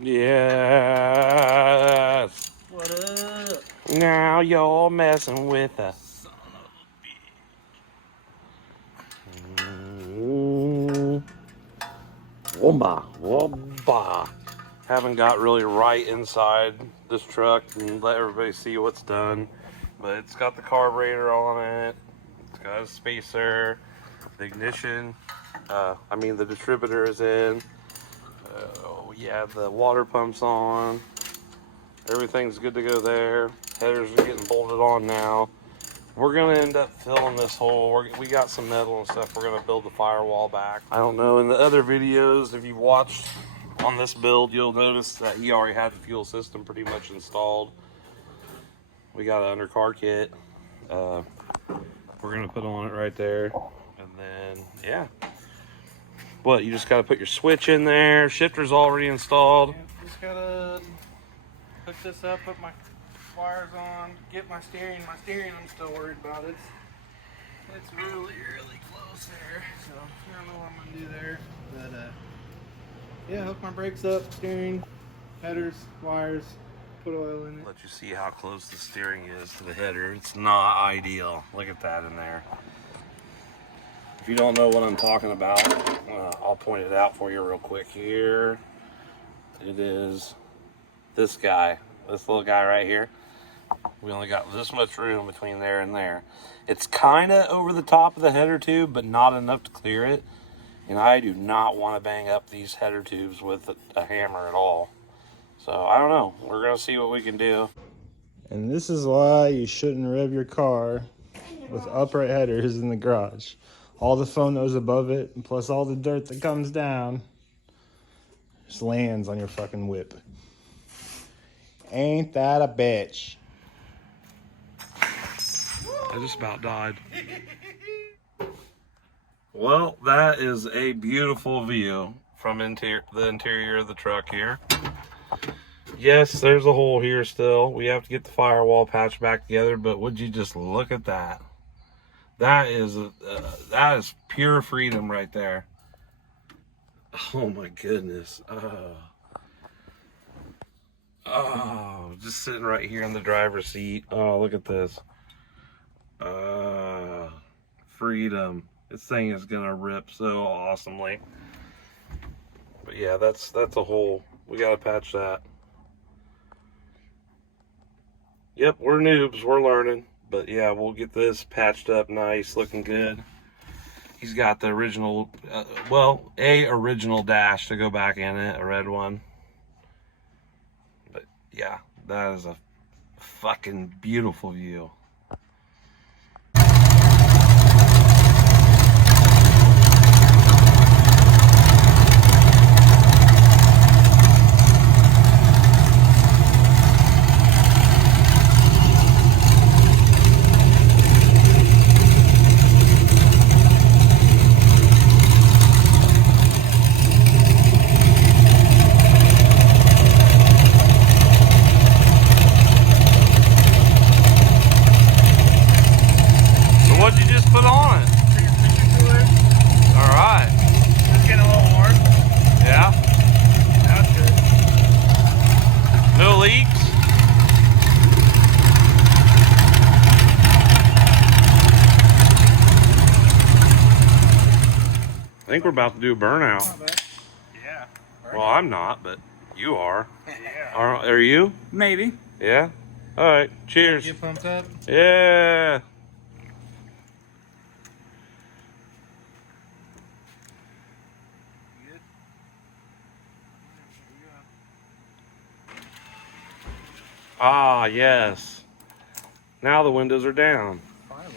Yes. What up? Now you're messing with a Son of a Womba, womba. Haven't got really right inside this truck and let everybody see what's done. But it's got the carburetor on it. It's got a spacer. The ignition. The distributor is in. Oh yeah, the water pump's on. Everything's good to go there. Headers are getting bolted on now. We're gonna end up filling this hole. We got some metal and stuff. We're gonna build the firewall back. I don't know, in the other videos, if you've watched on this build, you'll notice that he already had the fuel system pretty much installed. We got an undercar kit. We're gonna put on it right there. And then, yeah. What, you just gotta put your switch in there. Shifter's already installed. Yeah, just gotta hook this up, put my wires on, get my steering. My steering, I'm still worried about. It's really, really close there. So I don't know what I'm gonna do there. But yeah, hook my brakes up, steering, headers, wires, put oil in it. Let you see how close the steering is to the header. It's not ideal. Look at that in there. If you don't know what I'm talking about, I'll point it out for you real quick here. It is this guy, this little guy right here. We only got this much room between there and there. It's kind of over the top of the header tube, but not enough to clear it. And I do not want to bang up these header tubes with a hammer at all. So I don't know. We're going to see what we can do. And this is why you shouldn't rev your car with upright headers in the garage. All the phonos above it, and plus all the dirt that comes down, just lands on your fucking whip. Ain't that a bitch? I just about died. Well, that is a beautiful view from the interior of the truck here. Yes, there's a hole here still. We have to get the firewall patched back together, but would you just look at that? That is pure freedom right there. Oh my goodness. Oh, just sitting right here in the driver's seat. Oh, look at this. Freedom. This thing is gonna rip so awesomely. But yeah, that's a hole. We gotta patch that. Yep, we're noobs, we're learning. But yeah, we'll get this patched up nice, looking good. He's got the original, original dash to go back in it, a red one. But yeah, that is a fucking beautiful view. What'd you just put on it? All right. It's getting a little warm. Yeah. That's good. No leaks. I think we're about to do a burnout. Not bad. Yeah. Well, I'm not, but you are. Yeah. Are you? Maybe. Yeah. All right. Cheers. Get pumped up. Yeah. Ah, yes. Now the windows are down. Finally.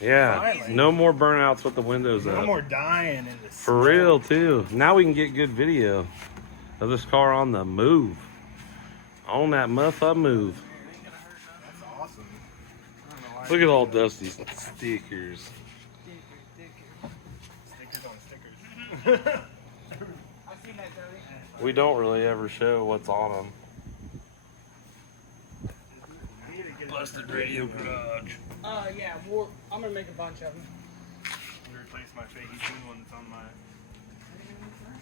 Yeah. Finally. No more burnouts with the windows up. No more dying in this. For real, too. Now we can get good video of this car on the move. On that muffa move. That's awesome. I don't know why. Look at all Dusty's stickers. Stickers on stickers. We don't really ever show what's on them. Busted radio garage. Yeah, I'm gonna make a bunch of them. I'm gonna replace my Fahey 2 ones on my.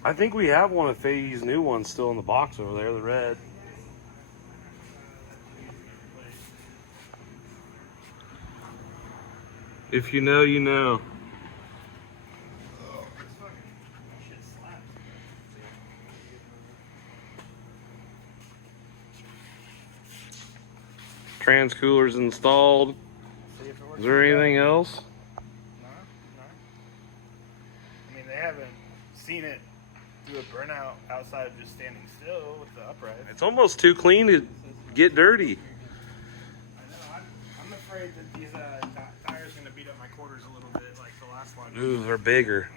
I think we have one of Faye's new ones still in the box over there, the red. If you know, you know. Trans coolers installed. Is there anything else? No. I mean, they haven't seen it do a burnout outside of just standing still with the upright. It's almost too clean to get dirty. I know. I'm afraid that these tires are going to beat up my quarters a little bit like the last one. Ooh, they're bigger.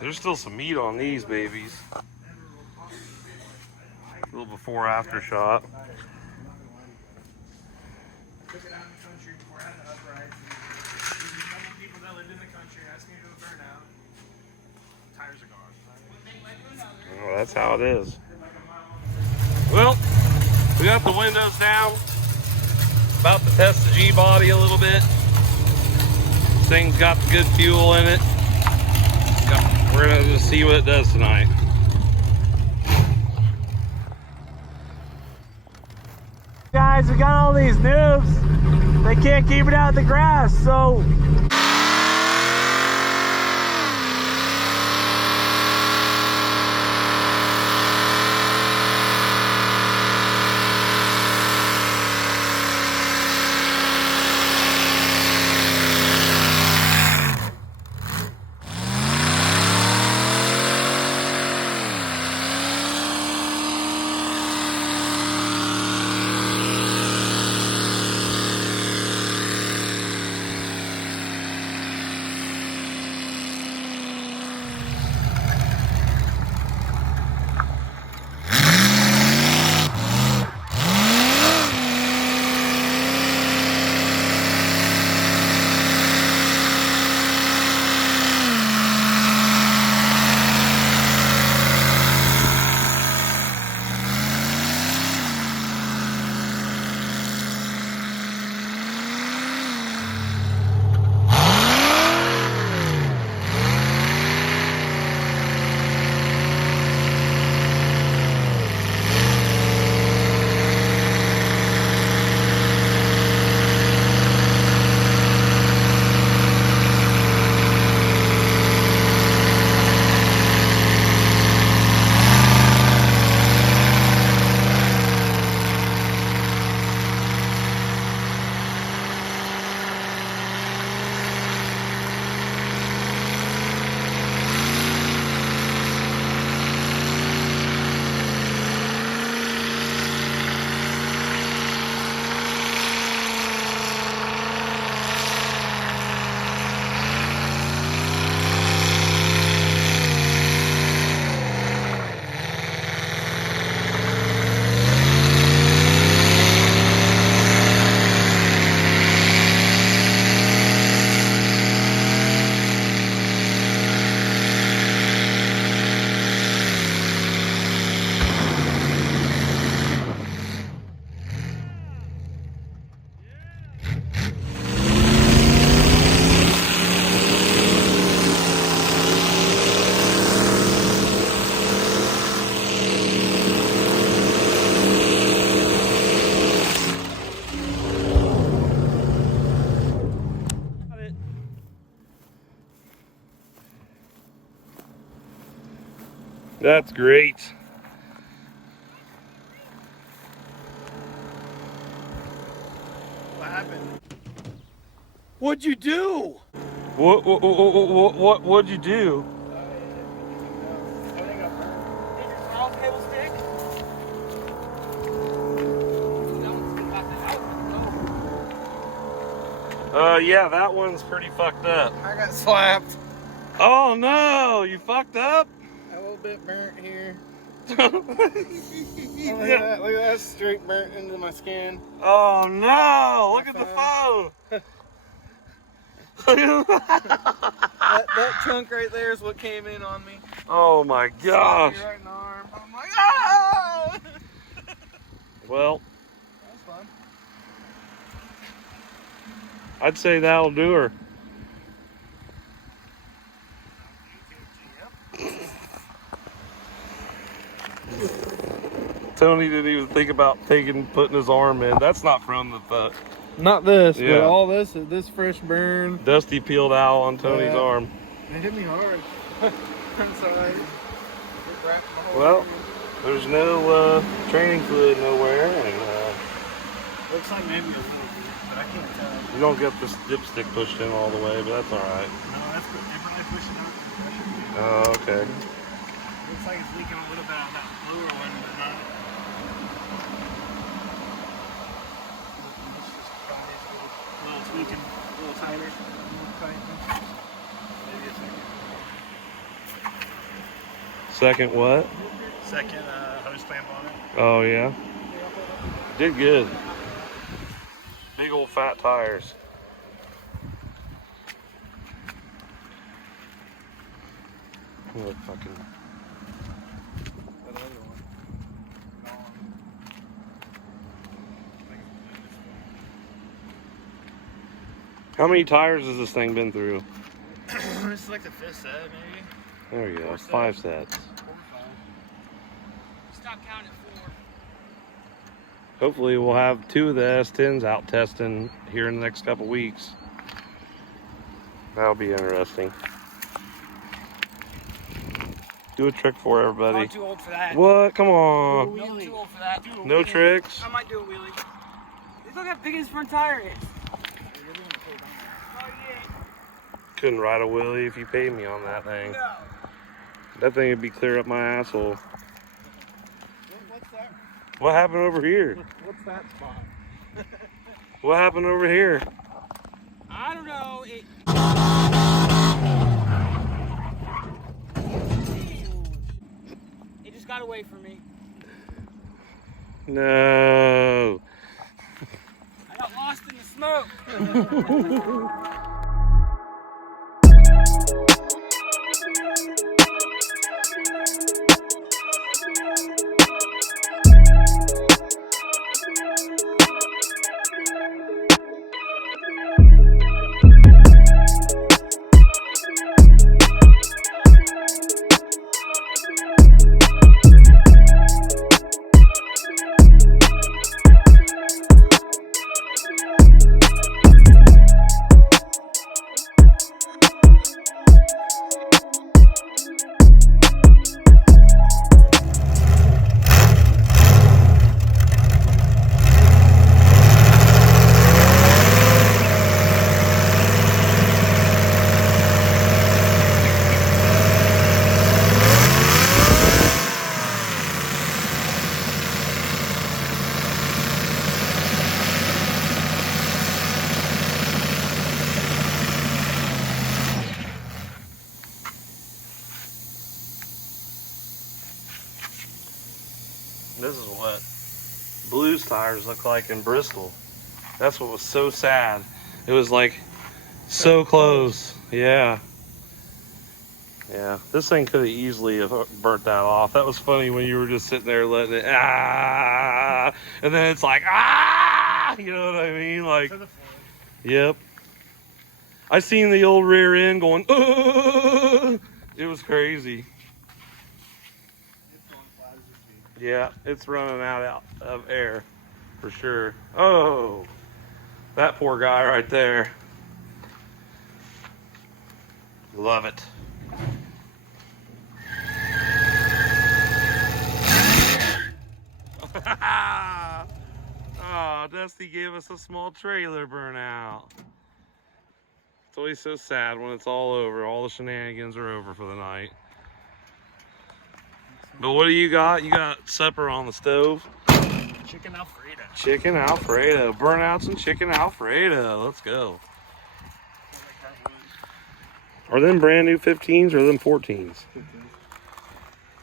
There's still some meat on these babies. A little before after shot. I took it out in the country before I had the uprights. And a couple people that lived in the country asked me to do a burnout. Tires are gone. Oh, that's how it is. Well, we got the windows down. About to test the G-body a little bit. This thing's got the good fuel in it. We're gonna just see what it does tonight. Guys, we got all these noobs. They can't keep it out of the grass, so That's great. What happened? what'd you do? What'd you do? Everything got burned. Did your throttle cable stick? Yeah, that one's pretty fucked up. I got slapped. Oh no, you fucked up? A little bit burnt here. Look at that. Look at that. Straight burnt into my skin. Oh no, look at the phone. That chunk right there is what came in on me. Oh my gosh. Right in the arm. I'm like, ah! Well, That was fun. I'd say that'll do her. Tony didn't even think about putting his arm in. That's not from the Not this, Yeah. but all this fresh burn. Dusty peeled out on Tony's Yeah. arm. It hit me hard. I'm sorry. It wrapped my whole Well, arm. there's no training fluid nowhere, and Looks like maybe a little bit, but I can't tell. you don't get the dipstick pushed in all the way, but that's all right. No, that's good. They're probably pushing out the pressure. Oh, okay. Looks like it's leaking a little bit out of that bluer one, but not. A little tweaking, a little tighter. Maybe a Second what? second hose clamp on it. Oh, yeah. Did good. Big old fat tires. Look fucking. That other one. How many tires has this thing been through? This is like the fifth set, maybe. There you go. Four sets. 5 sets. 4 or 5. Stop counting at 4. Hopefully we'll have 2 of the S10s out testing here in the next couple weeks. That'll be interesting. Do a trick for everybody. I'm too old for that. What? Come No, on. I'm too old for that. No tricks? I might do a wheelie. Look how big his front tire is. Oh, yeah. Couldn't ride a wheelie if you paid me on that thing. No. That thing would be clear up my asshole. What's that? What happened over here? What's that spot? What happened over here? I don't know. It just got away from me. No. I got lost in the smoke. This is what Blues tires look like in Bristol. That's what was so sad. It was like so close. Yeah. Yeah. This thing could have easily have burnt that off. That was funny when you were just sitting there letting it and then it's like you know what I mean? Like, To the floor. yep. I seen the old rear end going It was crazy. It's going flat as it should. Yeah, it's running out of air for sure. Oh, that poor guy right there. Love it. Oh, Dusty gave us a small trailer burnout. It's always so sad when it's all over. All the shenanigans are over for the night. But what do you got? You got supper on the stove. Chicken Alfredo. Chicken Alfredo. Burnouts and chicken Alfredo. Let's go. Are them brand new 15s or them 14s?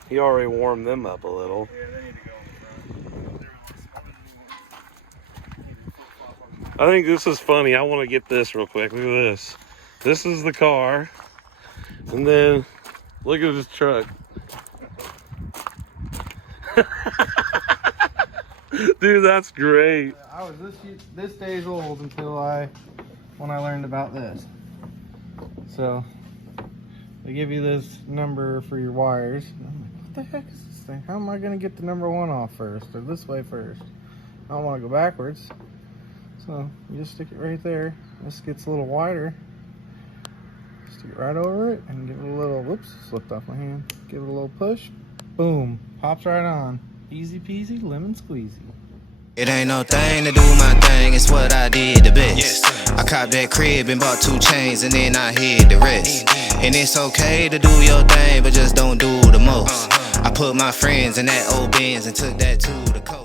He already warmed them up a little. Yeah, they need to go on the front. They're on the They need to flip-flop on the I think this is funny. I want to get this real quick. Look at this. This is the car. And then look at this truck. Dude, that's great. I was this days old when I learned about this. So they give you this number for your wires. what the heck is this thing? How am I gonna get the number 1 off first, or this way first? I don't want to go backwards. So you just stick it right there. This gets a little wider. Stick it right over it and give it a little, whoops, slipped off my hand. Give it a little push. Boom, pops right on. Easy peasy, lemon squeezy. It ain't no thing to do my thing, it's what I did the best. I copped that crib and bought 2 chains and then I hid the rest. And it's okay to do your thing, but just don't do the most. I put my friends in that old Benz and took that to the coast.